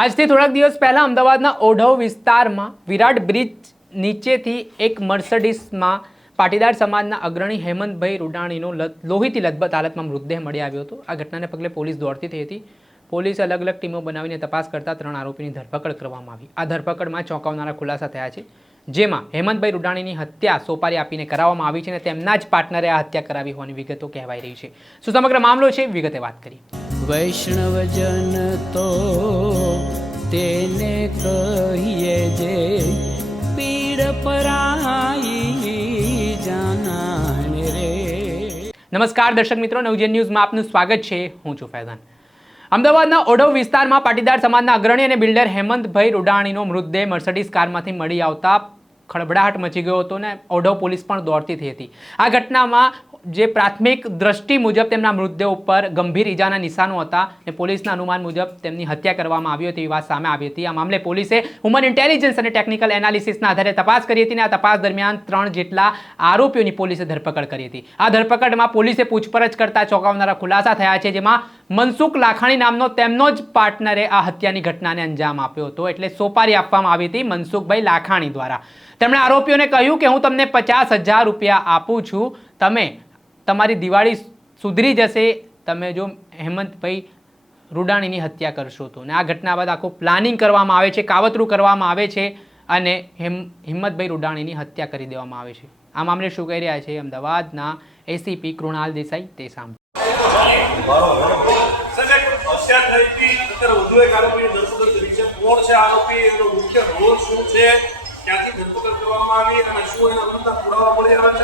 આજથી થોડાક દિવસ પહેલાં અમદાવાદના ઓઢવ વિસ્તારમાં વિરાટ બ્રિજ નીચેથી એક મર્સડીસમાં પાટીદાર સમાજના અગ્રણી હેમંતભાઈ રૂડાણીનો લોહીથી લથબથ હાલતમાં મૃતદેહ મળી આવ્યો હતો. આ ઘટનાને પગલે પોલીસ દોડતી થઈ હતી. પોલીસે અલગ અલગ ટીમો બનાવીને તપાસ કરતા ત્રણ આરોપીની ધરપકડ કરવામાં આવી. આ ધરપકડમાં ચોંકાવનારા ખુલાસા થયા છે. જેમાં હેમંતભાઈ રૂડાણીની હત્યા સોપારી આપીને કરાવવામાં આવી છે અને તેમના જ પાર્ટનરે આ હત્યા કરાવી હોવાની વિગતો કહેવાઈ રહી છે. શું સમગ્ર મામલો છે? વિગતે વાત કરી વૈષ્ણવજન તો તેને કહીએ જે પીડ પરાઈ જાનાને રે. નમસ્કાર દર્શક મિત્રો નવજન ન્યૂઝમાં આપનું સ્વાગત છે. હું છું ફૈઝાન. અમદાવાદના ઓઢવ વિસ્તારમાં પાટીદાર સમાજના અગ્રણી અને બિલ્ડર હેમંતભાઈ રોડાણીનો મૃતદેહ મર્સડીઝ કારમાંથી મળી આવતા ખળભડાહટ મચી ગયો હતો ને ઓઢવ પોલીસ પણ દોડતી થઈ હતી. આ ઘટનામાં જે પ્રાથમિક દ્રષ્ટિ મુજબ તેમના મૃતદેહ ઉપર ગંભીર ઈજાના નિશાનો હતા અને પોલીસના અનુમાન મુજબ તેમની હત્યા કરવામાં આવી હતી એવી વાત સામે આવી હતી. આ મામલે પોલીસે હ્યુમન ઇન્ટેલિજન્સ અને ટેકનિકલ એનાલિસિસના આધારે તપાસ કરી હતી અને આ તપાસ દરમિયાન ત્રણ જેટલા આરોપીઓની પોલીસે ધરપકડ કરી હતી. આ ધરપકડમાં પોલીસે પૂછપરછ કરતા ચોંકાવનારા ખુલાસા થયા છે, જેમાં મનસુખ લાખાણી નામનો તેમનો જ પાર્ટનરે આ હત્યાની ઘટનાને અંજામ આપ્યો હતો. એટલે સોપારી આપવામાં આવી હતી મનસુખભાઈ લાખાણી દ્વારા. તેમણે આરોપીઓને કહ્યું કે, હું તમને પચાસ હજાર રૂપિયા આપું છું. તમે તમારી દિવાળી સુધરી જશે, તમે જો હેમંતભાઈ રૂડાણીની હત્યા કરશો તો. અને આ ઘટના બાદ આખું પ્લાનિંગ કરવામાં આવે છે, કાવતરું કરવામાં આવે છે અને હિમ, હિંમતભાઈ રૂડાણીની હત્યા કરી દેવામાં આવે છે. આ મામલે શું કહી રહ્યા છે અમદાવાદના એસીપી કૃણાલ દેસાઈ તે રહ્યા છે?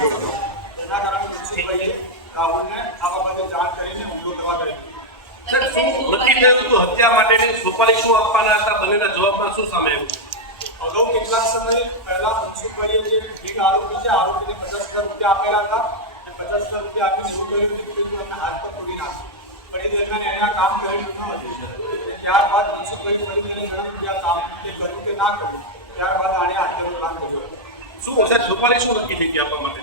કરતો હતો જેના કારણે જાણ કરીને હુમલો કરવા કર્યો નક્કી થયું હતું હત્યા માટેની સોપારી શું આપવાના હતા? બંનેના જવાબમાં શું સામે અગાઉ કેટલાક સમય પહેલા મનસુખભાઈએ જે એક આરોપી છે, આરોપીને પચાસ હજાર રૂપિયા આપેલા હતા. અને પચાસ રૂપિયા આપીને એવું હાથ પર તોડી નાખ. પણ એ દરમિયાન એને કામ કર્યું ન હતું. ત્યારબાદ મનસુખભાઈ ફરી મને જણાવ્યું કે કામ તે કર્યું કે ના કર્યું. ત્યારબાદ આને હત્યાનો કામ કર્યો શું સાહેબ સોપારી શું નક્કી થઈ ગઈ આપવા માટે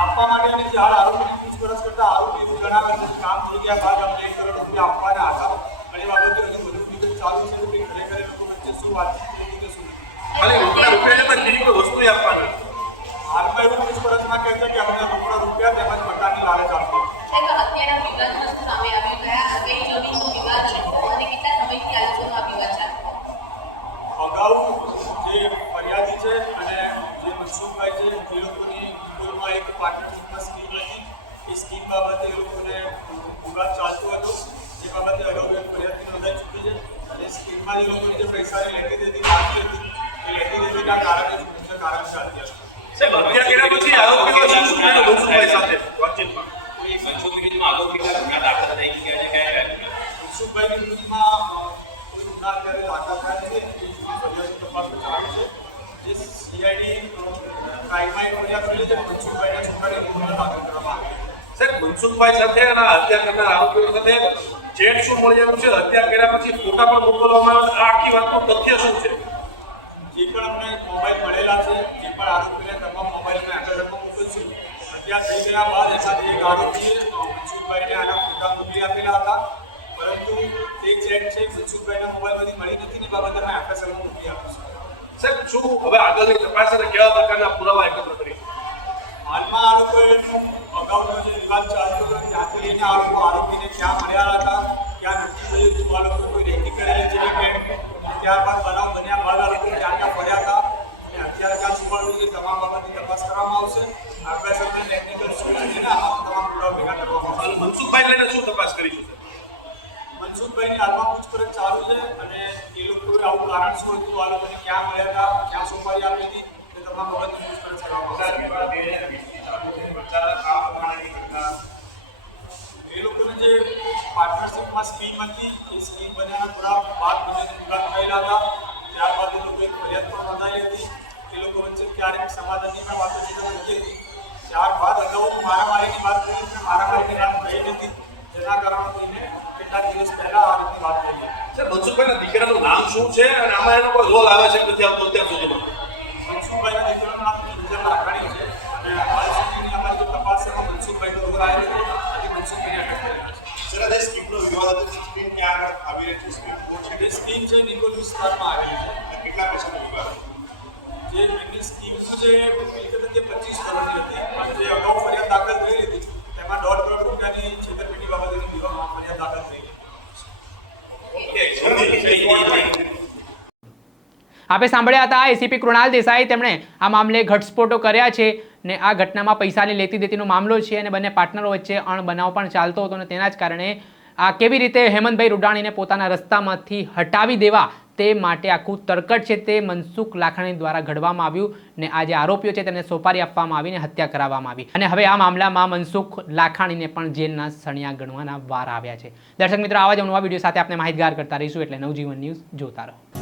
આપવા માટે અને જે હાલ આરોપીની પૂછપરછ કરતા આરોપી જણાવે છે કામ થઈ ગયા બાદ અમને એક કરોડ રૂપિયા આપવાના હતા. અને બાબતે હજુ વધુ વિગત ચાલુ છે કે ખરેખર લોકો વચ્ચે શું વાતચીત થઈ કે શું. ખાલી રોકડા રૂપિયા પણ બીજી કોઈ વસ્તુ આપવાની. હાલમાં એવું પૂછપરછમાં કહે છે કે અમને રોકડા રૂપિયા તેમજ મકાનની લાલચ આપો. એક સ્કીમ હતી એ સ્કીમ બાબતે લોકોને વિવાદ ચાલતો હતો. જે બાબતે અગાઉ એક ફરિયાદી નોંધાઈ ચૂકી છે. અને સ્કીમમાં જે લોકોની જે પૈસાની લેતી દેતી બાકી હતી એ લેતી દેતીના કારણે જ મુખ્ય કારણ છે. અત્યારે સાહેબ હત્યા કર્યા પછી આરોપીઓ શું શું કર્યું મનસુખભાઈ સાથે વાતચીતમાં. કોઈ મનસુખભાઈની વિરુદ્ધમાં કોઈ ગુના અત્યારે દાખલ થયા નથી એ ફરિયાદની તપાસ ચાલુ છે. જે સીઆઈડી ક્રાઇમમાં ફરિયાદ કરી છે મનસુખભાઈના છોકરાને ગુનો દાખલ કરવામાં આવ્યો. સાહેબ મનસુખભાઈ સાથે અને હત્યા કરનાર સાથે ચેટ શું મળી છે? હત્યા કર્યા પછી ફોટા પણ મોકલવામાં આવે આ આખી તથ્ય શું છે? જે પણ અમને મોબાઈલ મળેલા છે, જે પણ આરોપીને તમામ મોબાઈલમાં એકાઉન્ટમાં મોકલશું. હત્યા થઈ ગયા બાદ એમાંથી એક આરોપીએ મનસુખભાઈને આના ફોટા મોકલી આપેલા હતા. પરંતુ તે ચેટ છે મનસુખભાઈના મોબાઈલમાંથી મળી નથી ને બાબતે અમે એફએસએલમાં મોકલી આપીશું. સાહેબ શું હવે આગળની તપાસ અને કેવા પ્રકારના પુરાવા એકત્ર કરી હાલમાં આ લોકોએ અગાઉનો જે વિવાદ ચાલતો હતો ત્યાંથી લઈને આરોપો આરોપીને ક્યાં મળ્યા હતા ક્યાં નક્કી થયું હતું આ કોઈ રેકી કરેલી છે કે ત્યારબાદ બનાવ બન્યા બાદ આરોપી ક્યાં ક્યાં ફર્યા હતા? અને અત્યારે ક્યાં છુપાડ્યું છે તમામ બાબતની તપાસ કરવામાં આવશે. આપણે સાથે ટેકનિકલ સ્ટુડન્ટ આ તમામ પુરાવા ભેગા કરવામાં આવશે. મનસુખભાઈ લઈને શું તપાસ કરીશું મનસુખભાઈની હાલમાં પૂછપરછ ચાલુ છે અને કોઈ આવું એ લોકોને જે ફરિયાદ પણ નોંધાવી હતી. એ લોકો વચ્ચે ક્યારેક સમાધાનની પણ વાતો ચિંતા થઈ હતી. અગાઉ મારામારીની વાત કરી, મારામારીની વાત થઈ હતી જેના કારણે કોઈને કેટલાક દિવસ પહેલા મનસુખભાઈના દીકરાનું નામ શું છે? અને આમાં એનો કોઈ રોલ આવે છે કે નથી આવતો અત્યાર સુધીમાં? મનસુખભાઈના દીકરાનું નામ વિજય લાખાણી છે. અને હાલ સુધીની અમારી જે તપાસ છે એમાં મનસુખભાઈનો રોલ આવ્યો છે. આજે મનસુખભાઈને અટક કર્યા છે. સર સ્કીમનો વિવાદ હતો સ્કીમ ક્યાં આગળ આવી રહી છે? સ્કીમ છે? જે સ્કીમ આપે સાંભળ્યા હતા એસીપી કૃણાલ દેસાઈ તેમણે આ મામલે ઘટસ્ફોટો કર્યા છે ને આ ઘટનામાં પૈસાની લેતી દેતીનો મામલો છે અને બંને પાર્ટનરો વચ્ચે અણબનાવ પણ ચાલતો હતો અને તેના જ કારણે આ કેવી રીતે હેમંતભાઈ રૂડાણીને પોતાના રસ્તામાંથી હટાવી દેવા તે માટે આખું તરકટ છે તે મનસુખ લાખાણી દ્વારા ઘડવામાં આવ્યું ને આ જે આરોપીઓ છે તેને સોપારી આપવામાં આવીને હત્યા કરાવવામાં આવી. અને હવે આ મામલામાં મનસુખ લાખાણીને પણ જેલના સણિયા ગણવાના વાર આવ્યા છે. દર્શક મિત્રો, આવા જ નવા વીડિયો સાથે આપણે માહિતગાર કરતા રહીશું એટલે નવજીવન ન્યૂઝ જોતા રહો.